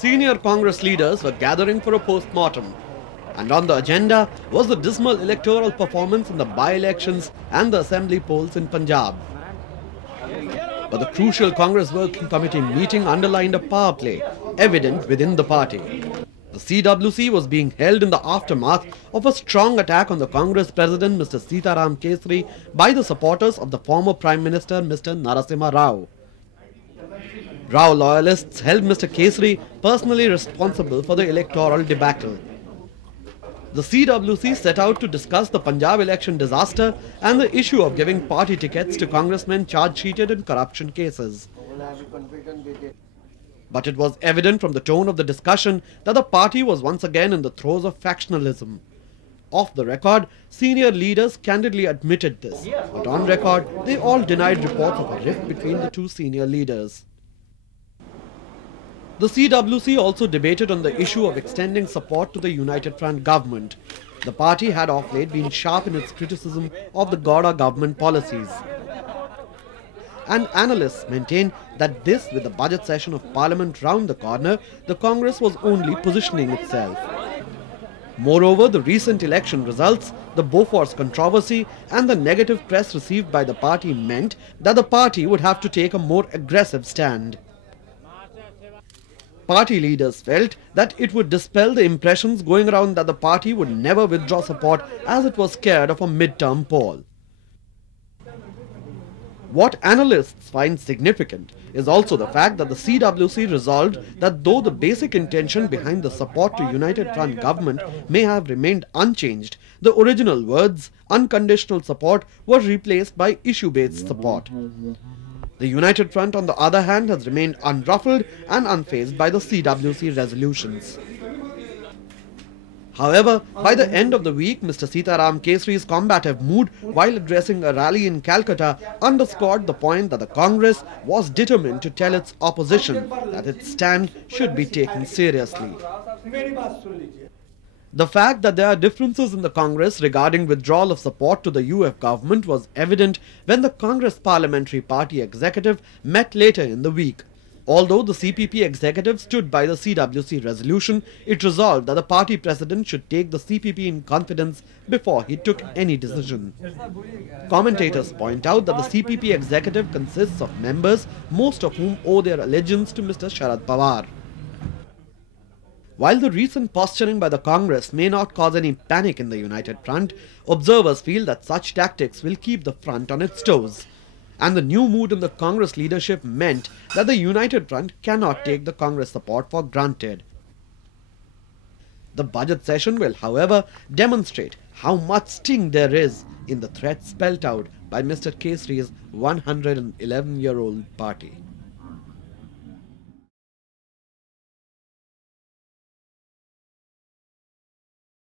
Senior Congress leaders were gathering for a post-mortem, and on the agenda was the dismal electoral performance in the by-elections and the assembly polls in Punjab. But the crucial Congress Working Committee meeting underlined a power play evident within the party. The CWC was being held in the aftermath of a strong attack on the Congress President Mr. Sitaram Kesri by the supporters of the former Prime Minister Mr. Narasimha Rao. Rao loyalists held Mr. Kesri personally responsible for the electoral debacle. The CWC set out to discuss the Punjab election disaster and the issue of giving party tickets to congressmen charge-sheeted in corruption cases. But it was evident from the tone of the discussion that the party was once again in the throes of factionalism. Off the record, senior leaders candidly admitted this, but on record, they all denied reports of a rift between the two senior leaders. The CWC also debated on the issue of extending support to the United Front government. The party had of late been sharp in its criticism of the Gowda government policies. And analysts maintain that this, with the budget session of Parliament round the corner, the Congress was only positioning itself. Moreover, the recent election results, the Bofors controversy and the negative press received by the party meant that the party would have to take a more aggressive stand. Party leaders felt that it would dispel the impressions going around that the party would never withdraw support as it was scared of a mid-term poll. What analysts find significant is also the fact that the CWC resolved that though the basic intention behind the support to United Front government may have remained unchanged, the original words unconditional support were replaced by issue-based support. The United Front, on the other hand, has remained unruffled and unfazed by the CWC resolutions. However, by the end of the week, Mr. Sitaram Kesri's combative mood while addressing a rally in Calcutta underscored the point that the Congress was determined to tell its opposition that its stand should be taken seriously. The fact that there are differences in the Congress regarding withdrawal of support to the UF government was evident when the Congress Parliamentary Party executive met later in the week. Although the CPP executive stood by the CWC resolution, it resolved that the party president should take the CPP in confidence before he took any decision. Commentators point out that the CPP executive consists of members, most of whom owe their allegiance to Mr. Sharad Pawar. While the recent posturing by the Congress may not cause any panic in the United Front, observers feel that such tactics will keep the front on its toes. And the new mood in the Congress leadership meant that the United Front cannot take the Congress support for granted. The budget session will, however, demonstrate how much sting there is in the threat spelt out by Mr. Kesri's 111-year-old party.